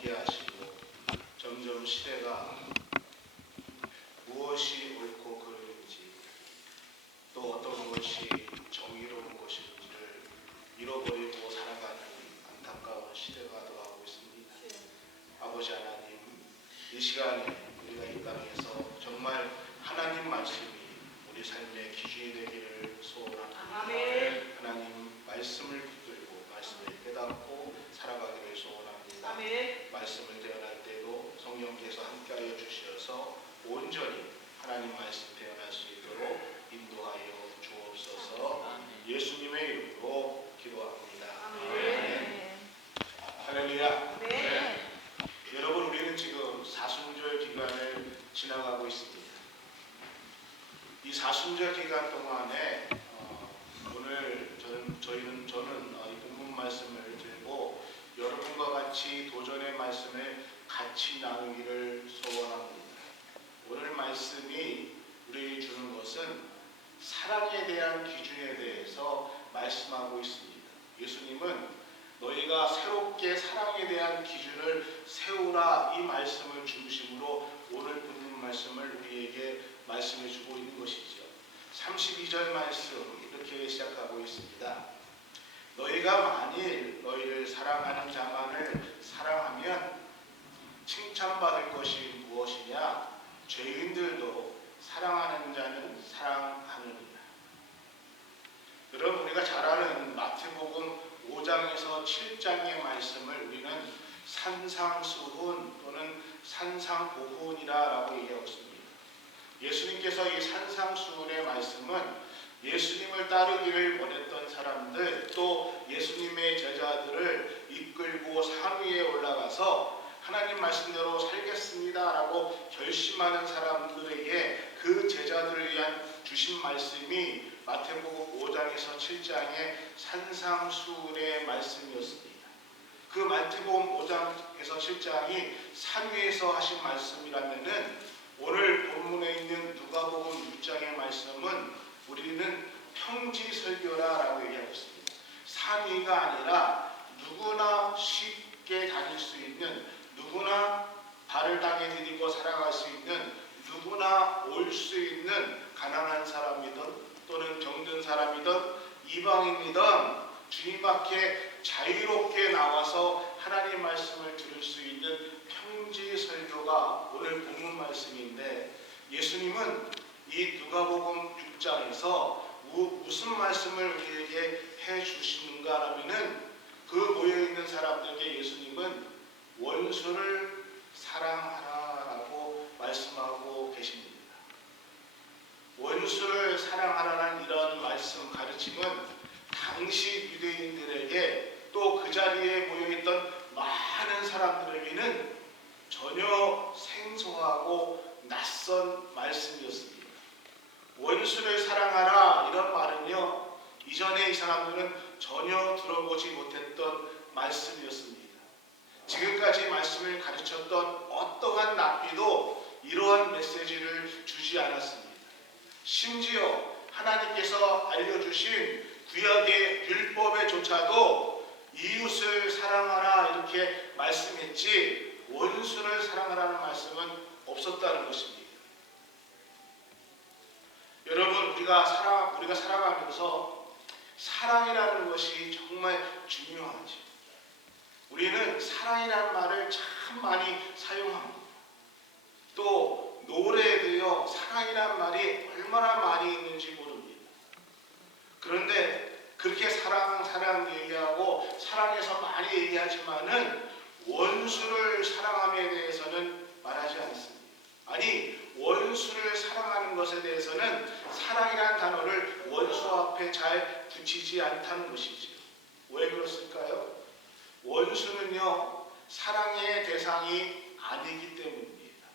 넘게 하시고 점점 시대가 무엇이 옳고 그름인지 또 어떤 것이 정의로운 것인지를 잃어버리고 살아가는 안타까운 시대가 되어가고 있습니다. 아버지 하나님, 이 시간에 우리가 이 땅에서 정말 하나님 말씀이 우리 삶의 기준이 되기를 소원합니다. 아멘. 하나님 말씀을 붙들고 말씀을 깨닫고 살아가기를 소원합니다. 아멘. 말씀을 대언할 때도 성령께서 함께하여 주셔서 온전히 하나님 말씀 대언할 수 있도록 인도하여 주옵소서. 예수님의 이름으로 기도합니다. 아멘. 할렐루야. 네. 여러분, 우리는 지금 사순절 기간을 지나가고 있습니다. 이 사순절 기간 동안에 오늘 저는 이 본문 말씀을 들고 여러분과 같이 도전의 말씀을 같이 나누기를 소원합니다. 오늘 말씀이 우리에게 주는 것은 사랑에 대한 기준에 대해서 말씀하고 있습니다. 예수님은 너희가 새롭게 사랑에 대한 기준을 세우라, 이 말씀을 중심으로 오늘 본문 말씀을 우리에게 말씀해 주고 있는 것이죠. 32절 말씀 이렇게 시작하고 있습니다. 너희가 만일 너희를 사랑하는 자만을 사랑하면 칭찬받을 것이 무엇이냐? 죄인들도 사랑하는 자는 사랑하느니라. 여러분, 우리가 잘 아는 마태복음 5장에서 7장의 말씀을 우리는 산상수훈 또는 산상보훈이라고 얘기하고 있습니다. 예수님께서 이 산상수훈의 말씀은 예수님을 따르기를 원했던 사람들, 또 예수님의 제자들을 이끌고 산 위에 올라가서 하나님 말씀대로 살겠습니다라고 결심하는 사람들에게 그 제자들을 위한 주신 말씀이 마태복음 5장에서 7장의 산상수훈의 말씀이었습니다. 그 마태복음 5장에서 7장이 산 위에서 하신 말씀이라면은 오늘 본문에 있는 누가복음 6장의 말씀은 우리는 평지설교라고 얘기하고 있습니다. 산 위가 아니라 누구나 쉽게 다닐 수 있는, 누구나 발을 땅에 디디고 살아갈 수 있는, 누구나 올 수 있는 가난한 사람이든 또는 병든 사람이든 이방인이든 주님 앞에 자유롭게 나와서 하나님 말씀을 들을 수 있는 평지설교가 오늘 본문 말씀인데, 예수님은 이 누가복음 6장에서 무슨 말씀을 우리에게 해주시는가 하면은 그 모여있는 사람들에게 예수님은 원수를 사랑하라라고 말씀하고 계십니다. 원수를 사랑하라는 이런 말씀 가르침은 당시 유대인들에게 또 그 자리에 모여있던 많은 사람들에게는 전혀 생소하고 낯선 말씀이었습니다. 원수를 사랑하라, 이런 말은요, 이전에 이 사람들은 전혀 들어보지 못했던 말씀이었습니다. 지금까지 말씀을 가르쳤던 어떠한 랍비도 이러한 메시지를 주지 않았습니다. 심지어 하나님께서 알려주신 구약의 율법에조차도 이웃을 사랑하라 이렇게 말씀했지 원수를 사랑하라는 말씀은 없었다는 것입니다. 여러분, 우리가 살아가면서 사랑이라는 것이 정말 중요하죠. 우리는 사랑이라는 말을 참 많이 사용합니다. 또 노래에도요, 사랑이라는 말이 얼마나 많이 있는지 모릅니다. 그런데 그렇게 사랑 얘기하고 사랑해서 많이 얘기하지만은 원수를 사랑함에 대해서는 말하지 않습니다. 아니, 원수를 사랑하는 것에 대해서는 사랑이라는 단어를 원수 앞에 잘 붙이지 않다는 것이지요. 왜 그렇을까요? 원수는요, 사랑의 대상이 아니기 때문입니다.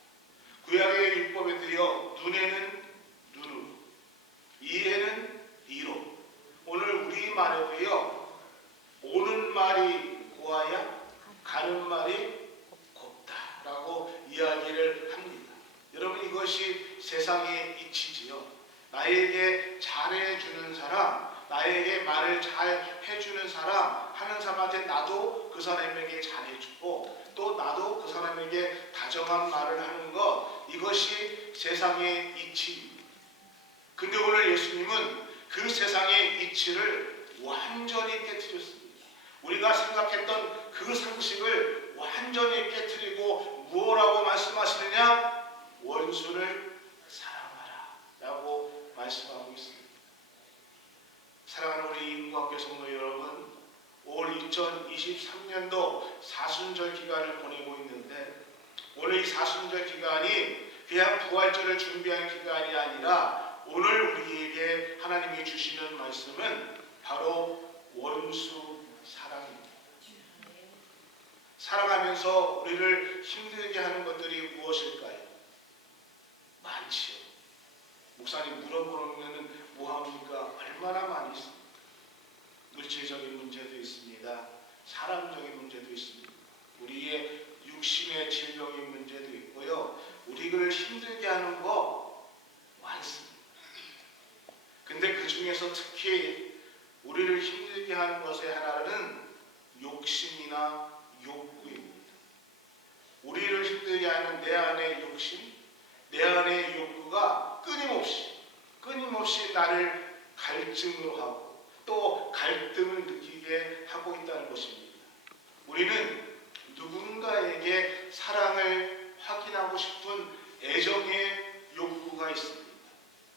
구약의 율법에도요, 눈에는 눈으로, 이에는 이로, 오늘 우리 말에도요, 오는 말이 고와야 가는 말이 곱다라고 이야기를 합니다. 여러분, 이것이 세상의 이치지요. 나에게 잘해주는 사람, 나에게 말을 잘 해주는 사람, 하는 사람한테 나도 그 사람에게 잘해주고 또 나도 그 사람에게 다정한 말을 하는 것, 이것이 세상의 이치입니다. 근데 오늘 예수님은 그 세상의 이치를 완전히 깨뜨렸습니다. 우리가 생각했던 그 상식을 완전히 깨뜨리고 무엇라고 말씀하시느냐? 원수를 사랑하라 라고 말씀하고 있습니다. 사랑하는 우리 인구학교 성도 여러분, 올 2023년도 사순절 기간을 보내고 있는데, 오늘 이 사순절 기간이 그냥 부활절을 준비한 기간이 아니라 오늘 우리에게 하나님이 주시는 말씀은 바로 원수 사랑입니다. 살아가면서 우리를 힘들게 하는 것들이 무엇일까요? 많지요. 목사님 물어보는 뭐합니까? 얼마나 많이 있습니다. 물질적인 문제도 있습니다. 사람적인 문제도 있습니다. 우리의 육신의 질병의 문제도 있고요. 우리를 힘들게 하는 거 많습니다. 근데 그 중에서 특히 우리를 힘들게 하는 것의 하나는 욕심이나 욕구입니다. 우리를 힘들게 하는 내 안의 욕심, 내 안의 욕구가 끊임없이 나를 갈증으로 하고 또 갈등을 느끼게 하고 있다는 것입니다. 우리는 누군가에게 사랑을 확인하고 싶은 애정의 욕구가 있습니다.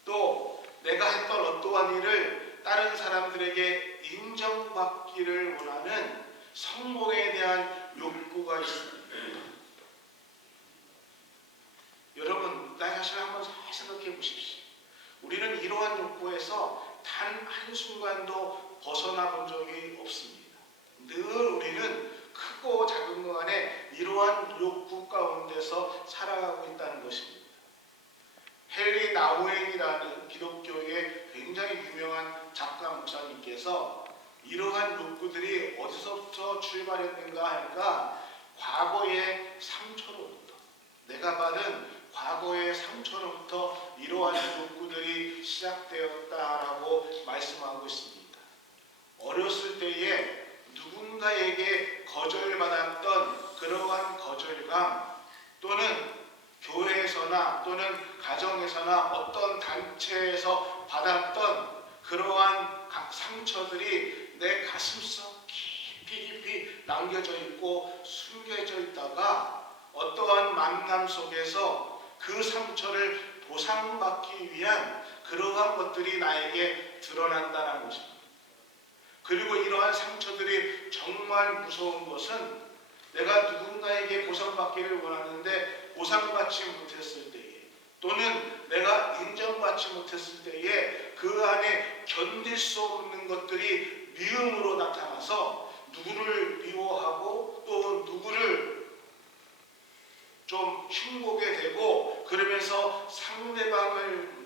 또 내가 했던 어떠한 일을 다른 사람들에게 인정받기를 원하는 성공에 대한 욕구가 있습니다. 여러분, 나 자신을 한번 잘 생각해 보십시오. 우리는 이러한 욕구에서 단 한순간도 벗어나 본 적이 없습니다. 늘 우리는 크고 작은 것 간에 이러한 욕구 가운데서 살아가고 있다는 것입니다. 헨리 나우엔이라는 기독교의 굉장히 유명한 작가 목사님께서 이러한 욕구들이 어디서부터 출발했는가 하니까 과거의 상처로부터, 내가 받은 과거의 상처로부터 이러한 욕구들이 시작되었다라고 말씀하고 있습니다. 어렸을 때에 누군가에게 거절받았던 그러한 거절감, 또는 교회에서나 또는 가정에서나 어떤 단체에서 받았던 그러한 상처들이 내 가슴속 깊이 남겨져 있고 숨겨져 있다가 어떠한 만남 속에서 그 상처를 보상받기 위한 그러한 것들이 나에게 드러난다는 것입니다. 그리고 이러한 상처들이 정말 무서운 것은 내가 누군가에게 보상받기를 원하는데 보상받지 못했을 때에, 또는 내가 인정받지 못했을 때에 그 안에 견딜 수 없는 것들이 미움으로 나타나서 누구를 미워하고 또 누구를 좀 흉보게 되고, 그러면서 상대방을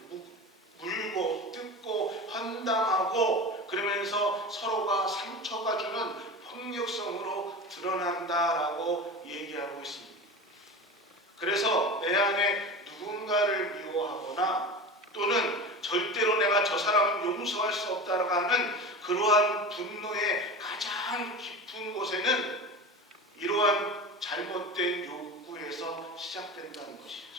물고 뜯고 헌담하고, 그러면서 서로가 상처가 주는 폭력성으로 드러난다라고 얘기하고 있습니다. 그래서 내 안에 누군가를 미워하거나 또는 절대로 내가 저 사람을 용서할 수 없다라고 하는 그러한 분노의 가장 깊은 곳에는 이러한 잘못된 욕구에서 시작된다는 것이죠.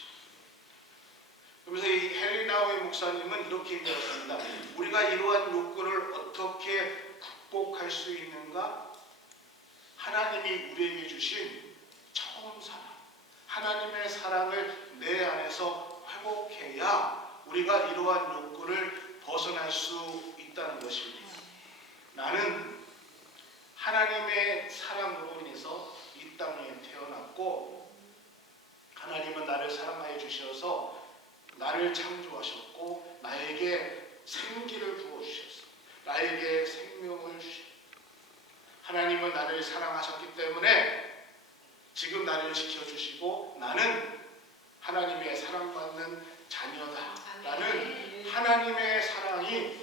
그래서 이 헨리 나우엔 목사님은 이렇게 얘기했습니다. 우리가 이러한 욕구를 어떻게 극복할 수 있는가? 하나님이 우리에게 주신 처음 사랑, 하나님의 사랑을 내 안에서 회복해야 우리가 이러한 욕구를 벗어날 수 있다는 것입니다. 나는 하나님의 사랑으로 인해서 이 땅에 태어났고, 하나님은 나를 사랑하여 주셔서 나를 창조하셨고 나에게 생기를 부어주셨어. 나에게 생명을 주셨어. 하나님은 나를 사랑하셨기 때문에 지금 나를 지켜주시고 나는 하나님의 사랑받는 자녀다 라는 하나님의 사랑이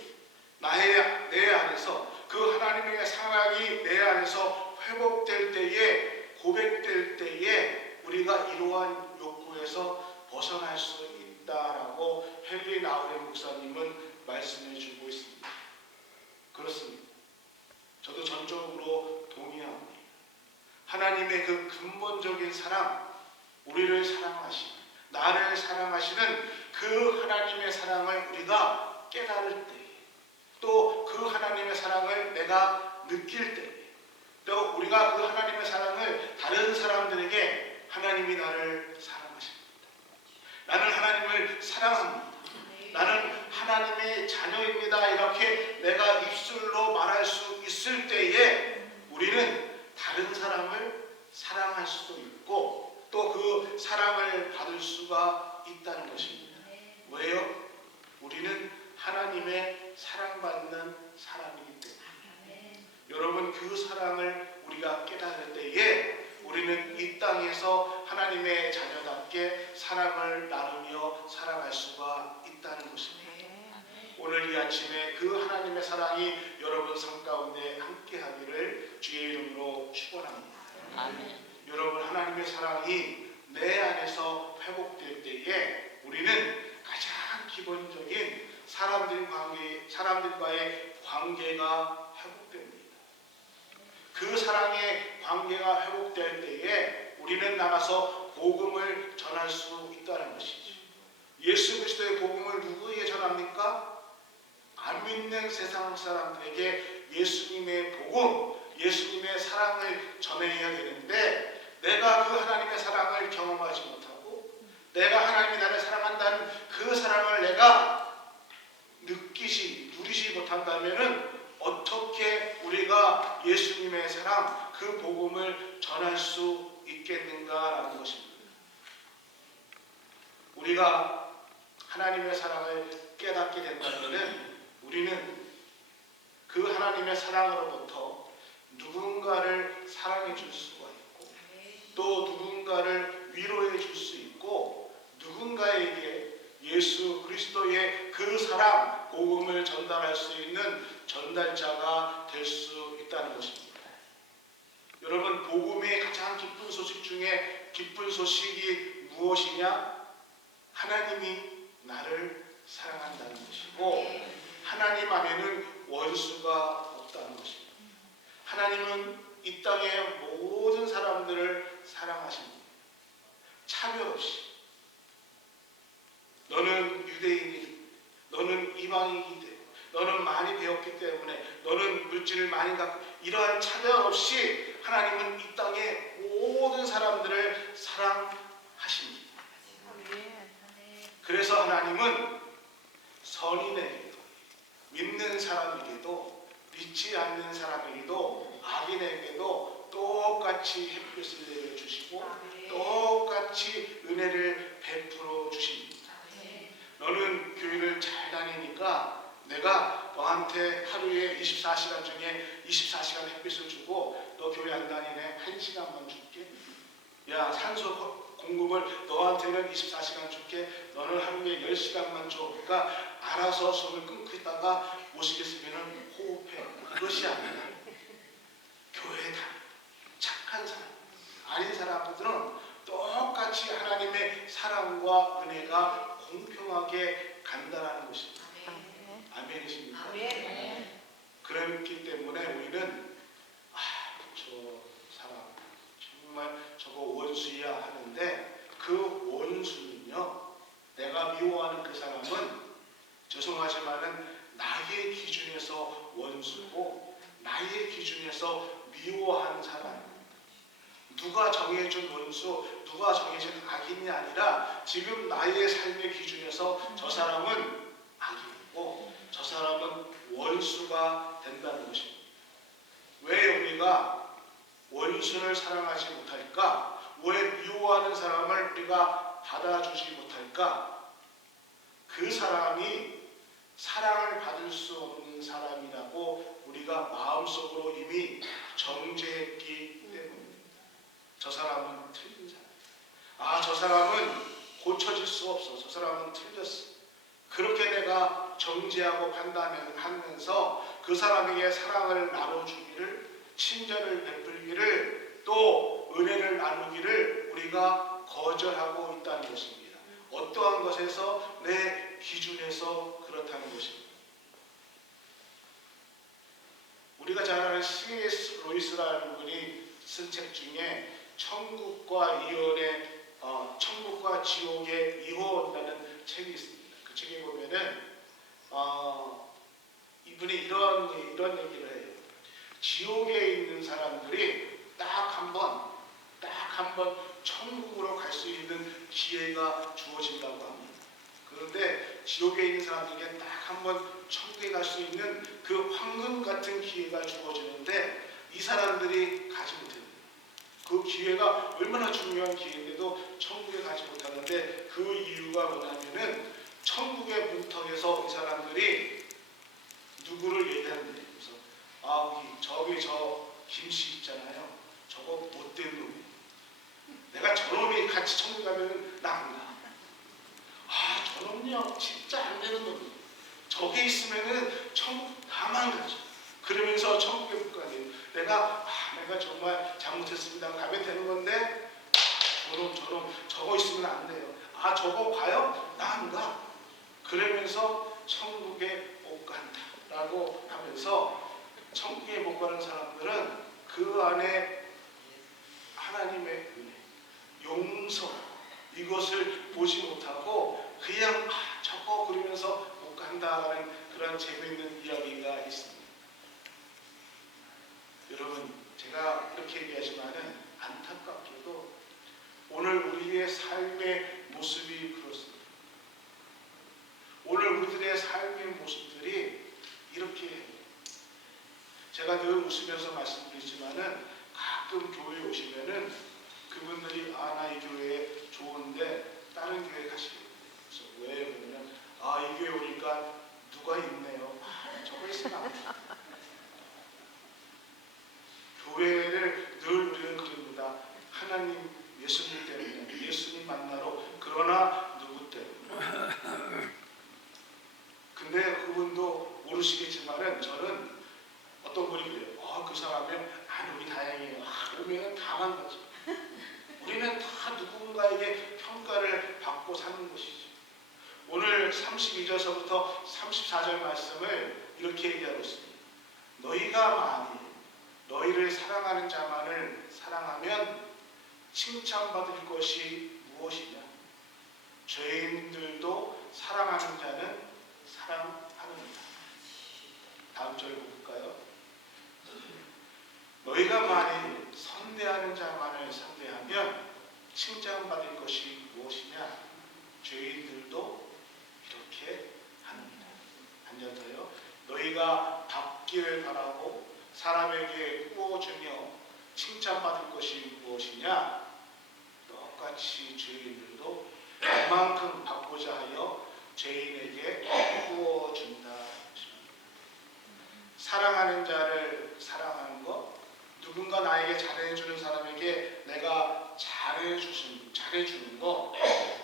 내 안에서, 그 하나님의 사랑이 내 안에서 회복될 때에, 고백될 때에 우리가 이러한 욕구에서 벗어날 수 있다라고 헨리 나우엔 목사님은 말씀해 주고 있습니다. 그렇습니다. 저도 전적으로 동의합니다. 하나님의 그 근본적인 사랑, 우리를 사랑하시는, 나를 사랑하시는 그 하나님의 사랑을 우리가 깨달을 때, 또 그 하나님의 사랑을 내가 느낄 때, 또 우리가 그 하나님의 사랑을 다른 사람들에게 하나님이 나를 사랑하십니다. 나는 하나님을 사랑합니다. 나는 하나님의 자녀입니다. 이렇게 내가 입술로 말할 수 있을 때에 우리는 다른 사람을 사랑할 수도 있고 또 그 사랑을 받을 수가 있다는 것입니다. 왜요? 우리는 하나님의 사랑받는 사람이기 때문에. 여러분, 그 사랑을 우리가 깨달을 때에 우리는 이 땅에서 하나님의 자녀답게 사랑을 나누며 살아갈 수가 있다는 것입니다. 오늘 이 아침에 그 하나님의 사랑이 여러분 삶 가운데 함께하기를 주의 이름으로 축원합니다. 여러분, 하나님의 사랑이 내 안에서 회복될 때에 우리는 가장 기본적인 사람들과의 관계가 회복됩니다. 그 사랑의 관계가 회복될 때에 우리는 나가서 복음을 전할 수 있다는 것이죠. 예수 그리스도의 복음을 누구에게 전합니까? 안 믿는 세상 사람들에게 예수님의 복음, 예수님의 사랑을 전해야 되는데 내가 그 하나님의 사랑을 경험하지 못하고 내가 하나님이 나를 사랑한다는 그 사랑을 내가 누리지 못한다면 어떻게 우리가 예수님의 사랑, 그 복음을 전할 수 있겠는가라는 것입니다. 우리가 하나님의 사랑을 깨닫게 된다면 우리는 그 하나님의 사랑으로부터 누군가를 사랑해 줄 수가 있고 또 누군가를 위로해 줄 수 있고 누군가에게 예수 그리스도의 그 사랑, 복음을 전달할 수 있는 전달자가 될 수 있다는 것입니다. 여러분, 복음의 가장 기쁜 소식 중에 기쁜 소식이 무엇이냐? 하나님이 나를 사랑한다는 것이고 하나님 안에는 원수가 없다는 것입니다. 하나님은 이 땅의 모든 사람들을 사랑하십니다. 차별 없이. 너는 유대인이기, 너는 이방인이기 때문에, 너는 많이 배웠기 때문에, 너는 물질을 많이 갖고, 이러한 차별 없이 하나님은 이 땅의 모든 사람들을 사랑하십니다. 그래서 하나님은 선인에게도, 믿는 사람에게도, 믿지 않는 사람에게도, 악인에게도 똑같이 햇빛을 내려주시고 똑같이 은혜를 베풀어 주십니다. 너는 교회를 잘 다니니까 내가 너한테 하루에 24시간 중에 24시간 햇빛을 주고 너 교회 안 다니네 1시간만 줄게. 야, 산소 공급을 너한테는 24시간 줄게. 너는 하루에 10시간만 줘. 그러니까 알아서 손을 끊고 있다가 모시겠으면 호흡해. 그것이 아니라 교회에 다 착한 사람, 아닌 사람들은 똑같이 하나님의 사랑과 은혜가 공평하게 간다라는 것입니다. 아멘이십니까? 아멘. 그렇기 때문에 우리는 저 사람 정말 저거 원수야 하는데 그 원수는요, 내가 미워하는 그 사람은 죄송하지만은 나의 기준에서 원수고 나의 기준에서 미워하는 사람, 누가 정해준 원수, 누가 정해준 악인이 아니라 지금 나의 삶의 기준에서 저 사람은 악인이고 저 사람은 원수가 된다는 것입니다. 왜 우리가 원수를 사랑하지 못할까? 왜 미워하는 사람을 우리가 받아주지 못할까? 그 사람이 사랑을 받을 수 없는 사람이라고 우리가 마음속으로 이미 정죄했기 때문입니다. 저 사람은 틀린 사람. 저 사람은 고쳐질 수 없어. 저 사람은 틀렸어. 그렇게 내가 정죄하고 판단하면서 그 사람에게 사랑을 나눠주기를, 친절을 베풀기를, 또 은혜를 나누기를 우리가 거절하고 있다는 것입니다. 어떠한 것에서? 내 기준에서 그렇다는 것입니다. 우리가 잘 아는 C.S. 루이스라는 분이 쓴 책 중에 천국과 이혼의 천국과 지옥의 이혼이라는 책이 있습니다. 그 책에 보면은 이분이 이런 얘기를 해요. 지옥에 있는 사람들이 딱 한 번 천국으로 갈 수 있는 기회가 주어진다고 합니다. 그런데 지옥에 있는 사람들에게 딱 한 번 천국에 갈 수 있는 그 황금 같은 기회가 주어지는데 이 사람들이 가지 못해요. 그 기회가 얼마나 중요한 기회인데도 천국에 가지 못하는데 그 이유가 뭐냐면은 천국의 문턱에서 이 사람들이 누구를 얘기하는데 그래서 저기 저 김씨 있잖아요. 저거 못된 놈이. 내가 저놈이 같이 천국 가면은 나 안 가. 저놈요 진짜 안 되는 놈이. 저기 있으면은 천국 다만 가죠. 그러면서 천국에 못 가요. 내가 정말 잘못했습니다. 가면 되는 건데 저놈 저거 있으면 안 돼요. 저거 가요? 나 안 가. 그러면서 천국에 못 간다라고 하면서 천국에 못 가는 사람들은 그 안에 하나님의 은혜, 용서 이것을 보지 못하고 그냥 저거 그러면서 못 간다라는 그런 재미있는 이야기가 있습니다. 여러분 제가 이렇게 얘기하지만은 안타깝게도 오늘 우리의 삶의 모습이 그렇습니다. 오늘 우리들의 삶의 모습들이 이렇게 해요. 제가 늘 웃으면서 말씀드리지만은 가끔 교회에 오시면은 그분들이 나 이 교회 좋은데 다른 교회 가시겠어요. 그래서 왜 그러면 이 교회 오니까 누가 있네요. 저거 있으면 안 돼. 교회를 늘 우리는 그럽니다. 하나님 예수님 때문에 예수님 만나러 그러나 누구 때문에. 근데 그분도 모르시겠지만은 저는 어떤 분이 그래요. 그 사람은 우리 다행이에요. 그러면 다만 가죠. 우리는 다 누군가에게 평가를 받고 사는 것이죠. 오늘 32절서부터 34절 말씀을 이렇게 얘기하고 있습니다. 너희가 만일 너희를 사랑하는 자만을 사랑하면 칭찬받을 것이 무엇이냐? 죄인들도 사랑하는 자는 사랑하느니라. 다음 절 볼까요? 너희가 만일 선대하는 자만을 상대하면 칭찬받을 것이 무엇이냐? 죄인들도 이렇게 하느니라. 한 절 더요. 너희가 받기를 바라고 사람에게 꾸어주며 칭찬받을 것이 무엇이냐? 똑같이 죄인들도 그만큼 받고자 하여 죄인에게 꾸어준다. 사랑하는 자를 사랑하는 것, 누군가 나에게 잘해주는 사람에게 내가 잘해주는 것,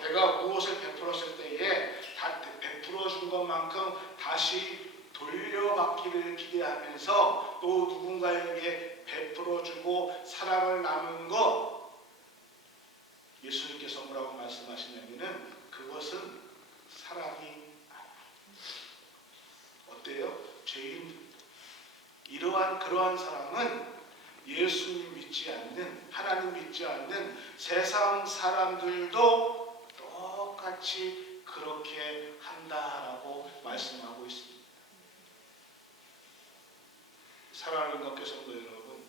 내가 무엇을 베풀었을 때에 다 베풀어준 것만큼 다시 돌려받기를 기대하면서 또 누군가에게 베풀어주고 사랑을 나누는 것, 예수님께서 뭐라고 말씀하시냐면은 그것은 사랑이 아니야. 어때요? 죄인들. 그러한 사랑은 예수님 믿지 않는, 하나님 믿지 않는 세상 사람들도 똑같이 그렇게 한다라고 말씀하고 있습니다. 사랑하는 교회 성도 여러분,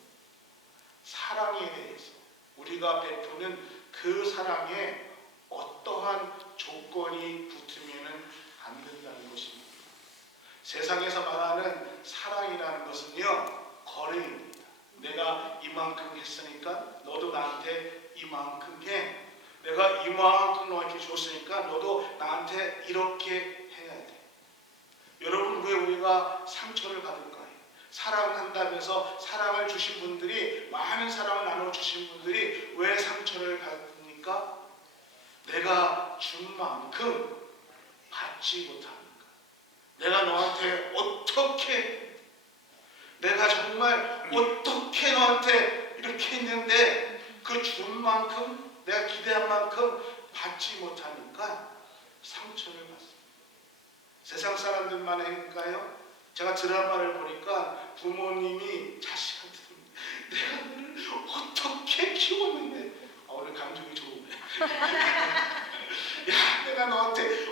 사랑에 대해서 우리가 베푸는 그 사랑에 어떠한 조건이 붙으면 안 된다는 것입니다. 세상에서 말하는 사랑이라는 것은요, 거래입니다. 내가 이만큼 했으니까 너도 나한테 이만큼 해. 내가 이만큼 너한테 줬으니까 너도 나한테 이렇게 해야 돼. 여러분, 왜 우리가 상처를 받을까요? 사랑한다면서 사랑을 주신 분들이, 많은 사랑을 나눠주신 분들이 왜 상처를 받습니까? 내가 준 만큼 받지 못합니다. 내가 너한테 내가 정말 어떻게 너한테 이렇게 했는데 그 준 만큼, 내가 기대한 만큼 받지 못하니까 상처를 받습니다. 세상 사람들만 할까요? 제가 드라마를 보니까 부모님이 자식한테 내가 너를 어떻게 키웠는데, 오늘 감정이 좋은데. 야, 내가 너를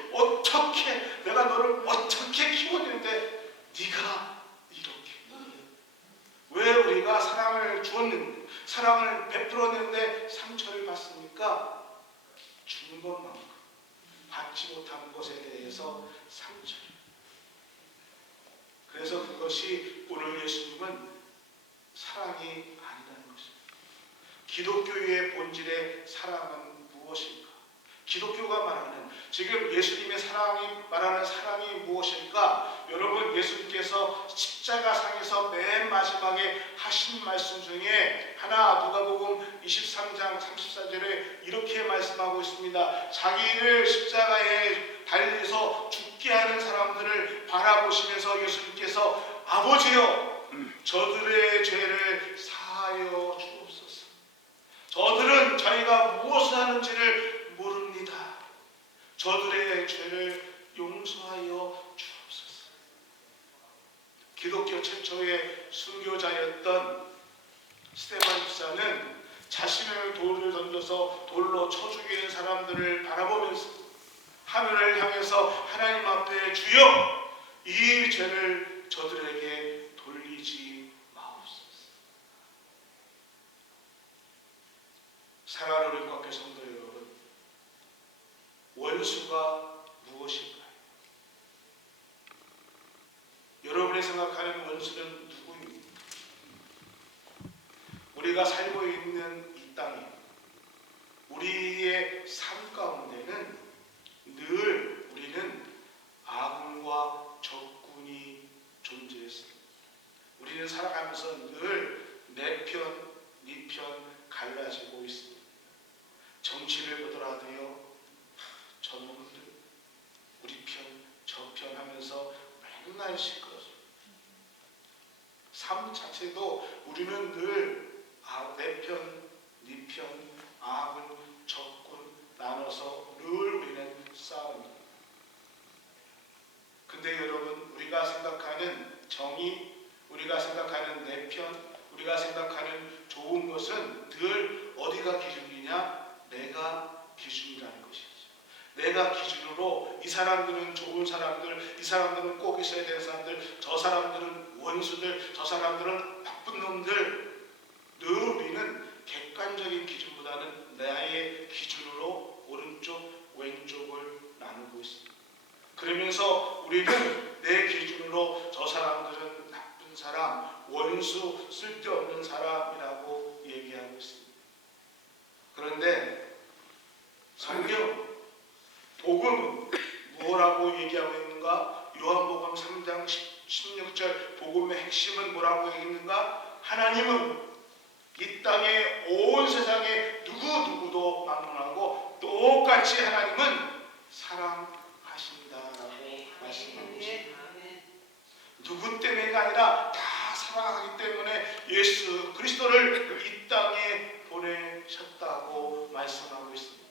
어떻게 키웠는데 네가 이렇게. 왜 우리가 사랑을 주었는데, 사랑을 베풀었는데 상처를 받습니까? 주는 것만큼 받지 못한 것에 대해서 상처를. 그래서 그것이 오늘 예수님은 사랑이 아니라는 것입니다. 기독교의 본질의 사랑은 무엇일까? 기독교가 말하는, 지금 예수님의 사랑이 말하는 사랑이 무엇일까? 여러분, 예수님께서 십자가상에서 맨 마지막에 하신 말씀 중에 하나, 누가복음 23장 34절에 이렇게 말씀하고 있습니다. 자기를 십자가에 달려서 죽게 하는 사람들을 바라보시면서 예수님께서 아버지여, 저들의 죄를 사하여 주옵소서. 저들은 자기가 무엇을 하는지를 모릅니다. 저들의 죄를 용서하여 주옵소서. 기독교 최초의 순교자였던 스데반 집사는 자신을 돌을 던져서 돌로 쳐 죽이는 사람들을 바라보면서 하늘을 향해서 하나님 앞에 주여, 이 죄를 저들에게 돌리지 마옵소서. 사랑하는 우리 교회 성도 여러분, 원수가 무엇일까요? 여러분이 생각하는 원수는 누구입니까? 우리가 살고 있는 이 땅에, 우리의 삶 가운데는 늘 우리는 아군과 적군이 존재했습니다. 우리는 살아가면서 늘 내 편, 네 편 갈라지고 있습니다. 정치를 보더라도요, 저놈들, 우리 편, 저 편 하면서 맨날 시끄러워요. 삶 자체도 우리는 늘 내 편, 네 편, 아군, 적군 나눠서 늘 우리는 싸웁니다. 근데 여러분, 우리가 생각하는 정의, 우리가 생각하는 내 편, 우리가 생각하는 좋은 것은 늘 어디가 기준이냐? 내가 기준이라는 것이죠. 내가 기준으로 이 사람들은 좋은 사람들, 이 사람들은 꼭 있어야 되는 사람들, 저 사람들은 원수들, 저 사람들은 나쁜 놈들, 늘 우리는 객관적인 기준보다는 나의 기준으로 오른쪽, 왼쪽을 나누고 있습니다. 그러면서 우리는 내 기준으로 저 사람들은 나쁜 사람, 원수, 쓸데없는 사람이라고 얘기하고 있습니다. 그런데 성경, 복음은 뭐라고 얘기하고 있는가? 요한복음 3장 16절 복음의 핵심은 뭐라고 얘기했는가? 하나님은 이 땅에 온 세상에 누구도 막론하고 똑같이 하나님은 사랑하신다라고 말씀하고 있습니다. 누구 때문에가 아니라 다 사랑하기 때문에 예수 그리스도를 이 땅에 보내셨다고 말씀하고 있습니다.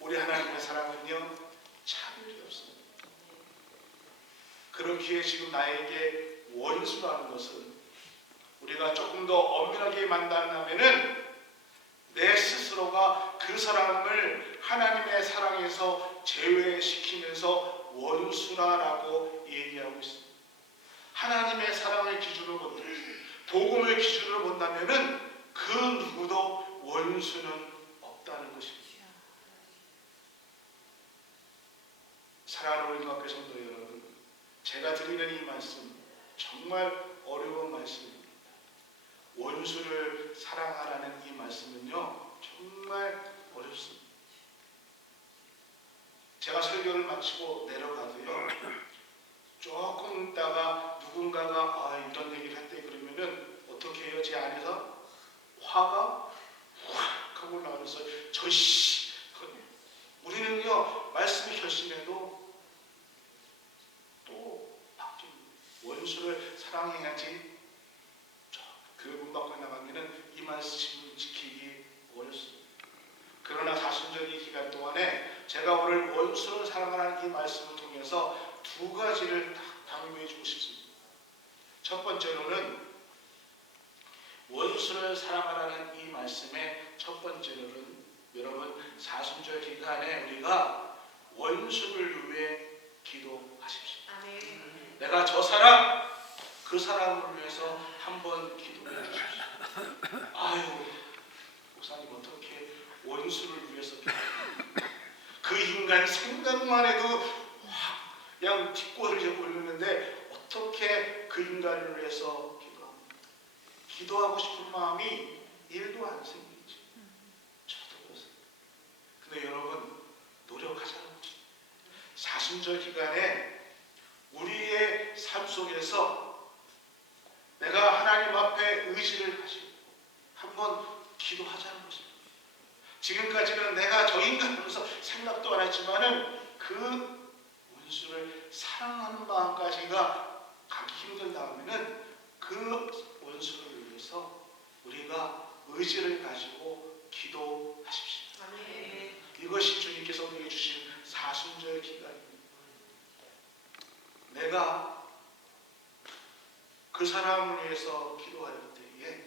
우리 하나님의 사랑은요, 차별이 없습니다. 그렇기에 지금 나에게 원수라는 것은 우리가 조금 더 엄밀하게 만나면은 내 스스로가 그 사람을 하나님의 사랑에서 제외시키면서 원수라고 얘기하고 있습니다. 하나님의 사랑을 기준으로 본다면, 복음을 기준으로 본다면은 그 누구도 원수는 없다는 것입니다. 사랑하는 우리 교회 성도 여러분, 제가 드리는 이 말씀 정말 어려운 말씀입니다. 원수를 사랑하라는 이 말씀은요, 정말 어렵습니다. 제가 설교를 마치고 내려가도요, 조금 있다가 누군가가 이런 얘기를 했대 그러면은 어떻게 해요? 제 안에서 화가 확 하고 올라가면서 우리는요, 말씀이 결심해도 또 바뀝니다. 원수를 사랑해야지. 그 문 밖에 나가면은 이 말씀을 지키기 어렵습니다. 그러나 사순절 기간 동안에 제가 오늘 원수를 사랑하라는 이 말씀을 통해서 두 가지를 딱 강조해 주고 싶습니다. 첫 번째로는 원수 원수를 사랑하라는 이 말씀의 첫 번째로는 여러분 사순절 기간에 우리가 원수를 위해 기도하십시오. 아멘. 내가 저 사람 그 사람을 위해서 한번 기도해 주십시오. 아유 목사님 어떻게 원수를 위해서 기도합니까? 그 인간 생각만 해도 그냥 뒷골을 제고 있는데 어떻게 그 인간을 위해서 기도합니까? 기도하고 싶은 마음이 1도 안 생기지. 저도 그렇습니다. 근데 여러분 노력하자는 거죠. 사순절 기간에 우리의 삶 속에서 내가 하나님 앞에 의지를 가지고 한번 기도하자는 것입니다. 지금까지는 내가 저 인간으로서 생각도 안 했지만은 그 원수를 사랑하는 마음까지가 가기 힘든 다음에는 그 원수를 위해서 우리가 의지를 가지고 기도하십시오. 아멘. 이것이 주님께서 우리에게 주신 사순절 기간입니다. 내가 그 사람을 위해서 기도할 때에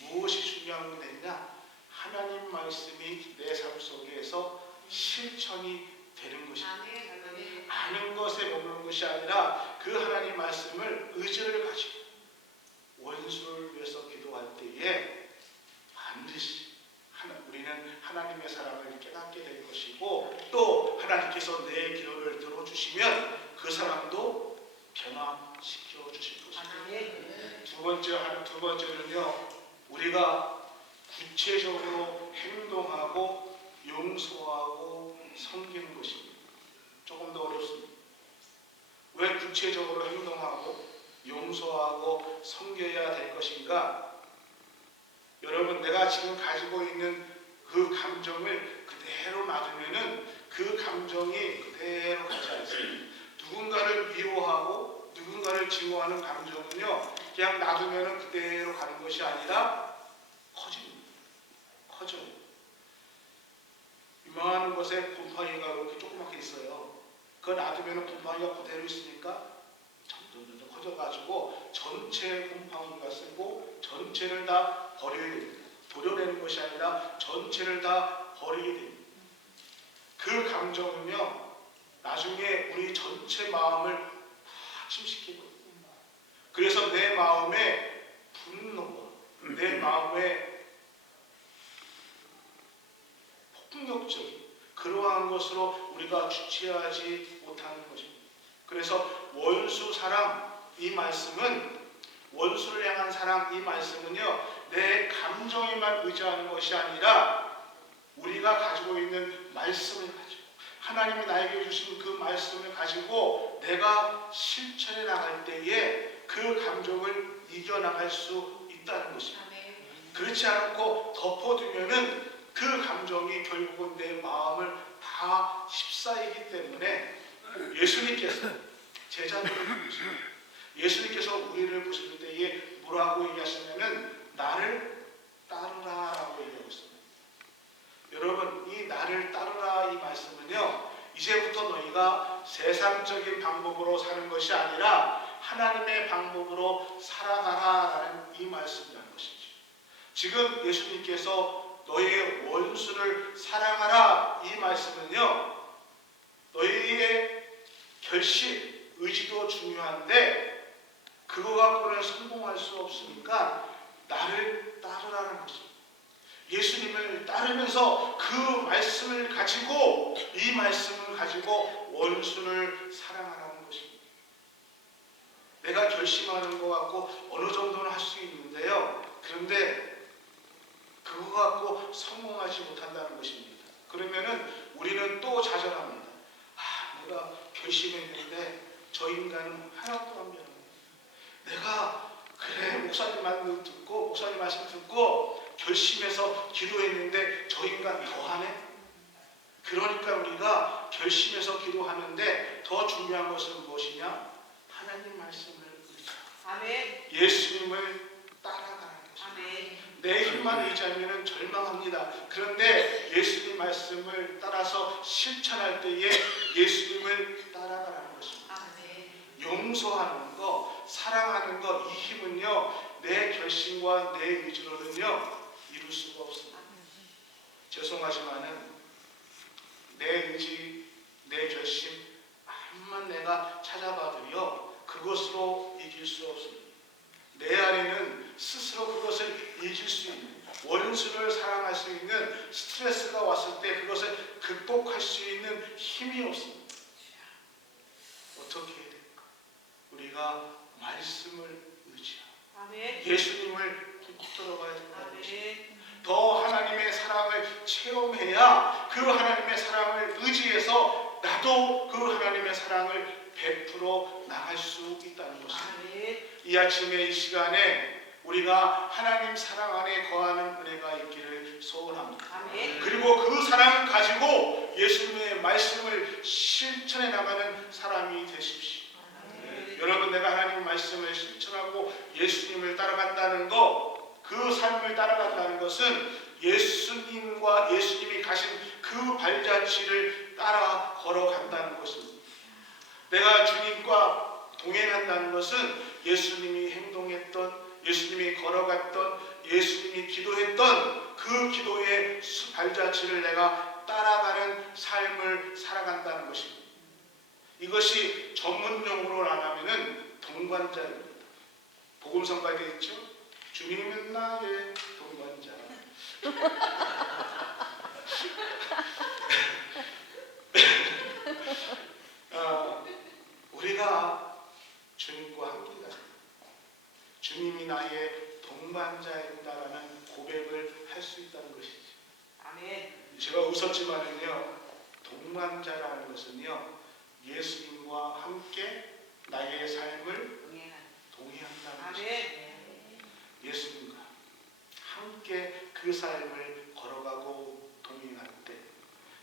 무엇이 중요한 게 되느냐? 하나님 말씀이 내 삶 속에서 실천이 되는 것입니다. 아멘. 아는 것에 머무는 것이 아니라 그 하나님 말씀을 의지를 가지고 원수를 위해서 기도할 때에 반드시 우리는 하나님의 사랑을 깨닫게 될 것이고 또 하나님께서 내 기도를 들어주시면 그 사람도 변화시켜 주실 것입니다. 아멘. 두 번째는요, 우리가 구체적으로 행동하고 용서하고 섬기는 것입니다. 조금 더 어렵습니다. 왜 구체적으로 행동하고 용서하고 섬겨야 될 것인가? 여러분, 내가 지금 가지고 있는 그 감정을 그대로 놔두면은 그 감정이 그대로 가지 않습니다. 누군가를 미워하고 누군가를 증오하는 감정은요, 그냥 놔두면은 그대로 가는 것이 아니라 커집니다. 커져요. 유명한 곳에 곰팡이가 이렇게 조그맣게 있어요. 그거 놔두면은 곰팡이가 그대로 있으니까 점점 커져가지고 전체 곰팡이가 쓰고 전체를 다 버려야 됩니다. 도려내는 것이 아니라 전체를 다 버리게 됩니다. 그 감정은요, 나중에 우리 전체 마음을 다 침식해버립니다. 그래서 내 마음에 분노와 내 마음에 폭력적인 그러한 것으로 우리가 주체하지 못하는 것입니다. 그래서 원수 사랑 이 말씀은 원수를 향한 사랑 이 말씀은요, 내 감정에만 의지하는 것이 아니라 우리가 가지고 있는 말씀을 가지고 하나님이 나에게 주신 그 말씀을 가지고 내가 실천해 나갈 때에 그 감정을 이겨나갈 수 있다는 것입니다. 아멘. 그렇지 않고 덮어두면은 그 감정이 결국은 내 마음을 다 휩싸이기 때문에 예수님께서 제자들을 부르십니다. 예수님께서 우리를 부르실 때에 뭐라고 얘기하시냐면 나를 따르라라고 얘기하고 있습니다. 여러분, 이 나를 따르라 이 말씀은요, 이제부터 너희가 세상적인 방법으로 사는 것이 아니라 하나님의 방법으로 살아가라라는 이 말씀이라는 것이죠. 지금 예수님께서 너희의 원수를 사랑하라 이 말씀은요, 너희의 결심, 의지도 중요한데 그거 갖고는 성공할 수 없으니까 나를 따르라는 것입니다. 예수님을 따르면서 그 말씀을 가지고 이 말씀을 가지고 원수를 사랑하라는 것입니다. 내가 결심하는 것 같고 어느 정도는 할 수 있는데요. 그런데 그거 갖고 성공하지 못한다는 것입니다. 그러면은 우리는 또 좌절합니다. 내가 결심했는데 저 인간은 하나도 안 변합니다. 내가 그래 목사님 말 듣고 목사님 말씀 듣고 결심해서 기도했는데 저 인간 더하네. 그러니까 우리가 결심해서 기도하는데 더 중요한 것은 무엇이냐? 하나님 말씀을 아멘. 예수님을 따라가는 것입니다. 아멘. 내 힘만 의지하면 절망합니다. 그런데 예수님 말씀을 따라서 실천할 때에 예수님을 따라가라는 것입니다. 아멘. 용서하는 것, 사랑하는 것, 이 힘은요, 내 결심과 내 의지로는요 이룰 수가 없습니다. 죄송하지만은 내 의지, 내 결심 암만 내가 찾아봐도요 그것으로 이길 수 없습니다. 내 안에는 스스로 그것을 이길 수 있는, 원수를 사랑할 수 있는, 스트레스가 왔을 때 그것을 극복할 수 있는 힘이 없습니다. 어떻게 해야 될까? 우리가 말씀을 의지하고 아멘. 예수님을 붙들어 가야 된다는 것입니다. 아멘. 더 하나님의 사랑을 체험해야 그 하나님의 사랑을 의지해서 나도 그 하나님의 사랑을 베풀어 나갈 수 있다는 것입니다. 아멘. 이 아침에 이 시간에 우리가 하나님 사랑 안에 거하는 은혜가 있기를 소원합니다. 아멘. 그리고 그 사랑을 가지고 예수님의 말씀을 실천해 나가는 사람이 되십시오. 아멘. 여러분, 내가 하나님 말씀을 실천하고 예수님을 따라간다는 것, 그 삶을 따라간다는 것은 예수님과 예수님이 가신 그 발자취를 따라 걸어간다는 것입니다. 내가 주님과 동행한다는 것은 예수님이 행동했던, 예수님이 걸어갔던, 예수님이 기도했던 그 기도의 발자취를 내가 따라가는 삶을 살아간다는 것입니다. 이것이 전문용어로 말하면 동반자입니다. 복음성가에 되어 있죠? 주님은 나의 동반자. 우리가 주님과 함께 가는, 주님이 나의 동반자입니다라는 고백을 할 수 있다는 것이죠. 아멘. 제가 웃었지만은요, 동반자라는 것은요, 예수님과 함께 나의 삶을 동행한다는 것이죠. 아멘. 예수님과 함께 그 삶을 걸어가고 동행할 때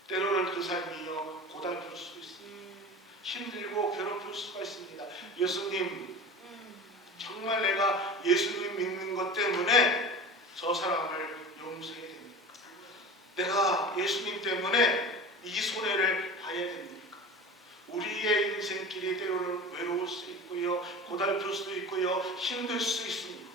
때로는 그 삶이요 고달플 수 있습니다. 힘들고 괴롭힐 수가 있습니다. 예수님, 정말 내가 예수님 믿는 것 때문에 저 사람을 용서해야 됩니까? 내가 예수님 때문에 이 손해를 봐야 됩니까? 우리의 인생길이 때로는 외로울 수 있고요, 고달플 수도 있고요, 힘들 수 있습니다.